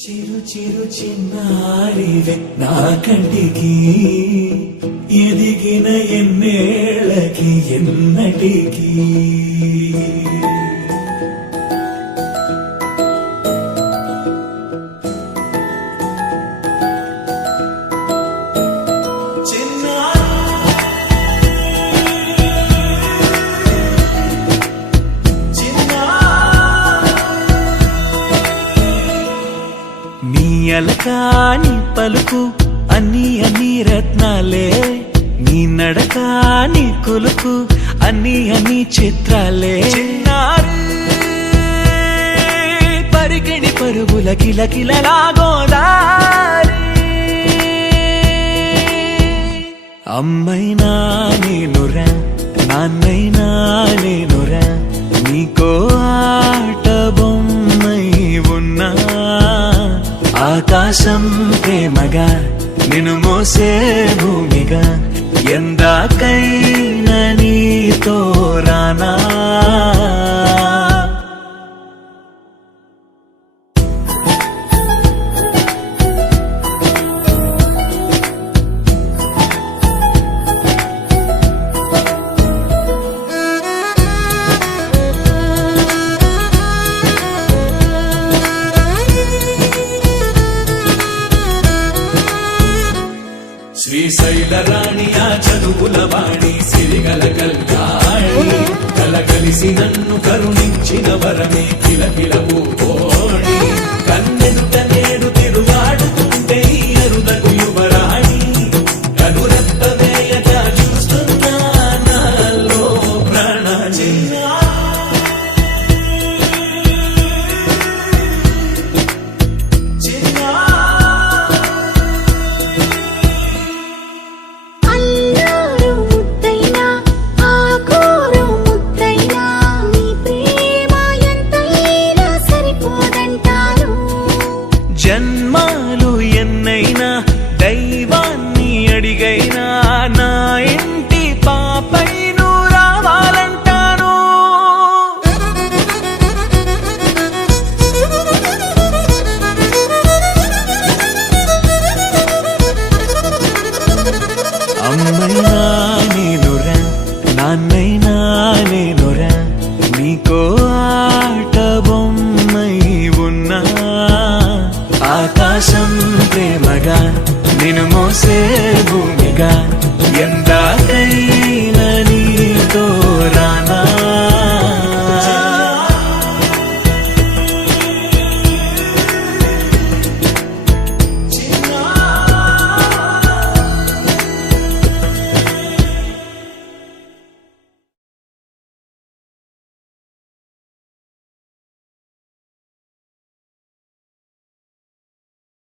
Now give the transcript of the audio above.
చిరు చిరు చిన్నారివే నా కంటికి ఎదిగిన ఎన్నేళ్ళకి ఎన్నటికి అలకాని పలుకు అన్ని అన్ని రత్నాలే నీ నడకాని కులుకు అన్ని అన్ని చిత్రాలే చిన్నారు పరికిణి పరుగుల కిలకిలలాగోదారి అమ్మైనా నేనురా నాన్నైనా నేనురా నీకో ఆట బొమ్మై ఉన్నా ఆకాశం ప్రేమగా నిన్ను మోసే భూమిగా ఎందాకైనా నీతో రానా శ్రీశైల రాణి ఆ చదువుల వాణి సిరిగల కళ్యాణి కలగలిసి నన్ను కరుణించిన వరమే కిలకిల పూకోణి కన్నెదుట నేడు తిరుగాడుతుంటే ఈ అరుదకు యువరాణి కనురెప్ప వేయక చూస్తున్నా నాలో ప్రాణ జన్మాలు ఎన్నైనా దైవాన్ని అడిగైనా నా ఇంటి పాపై నువ్వు రావాలంటాను అమ్మైనా నేనురా నాన్నై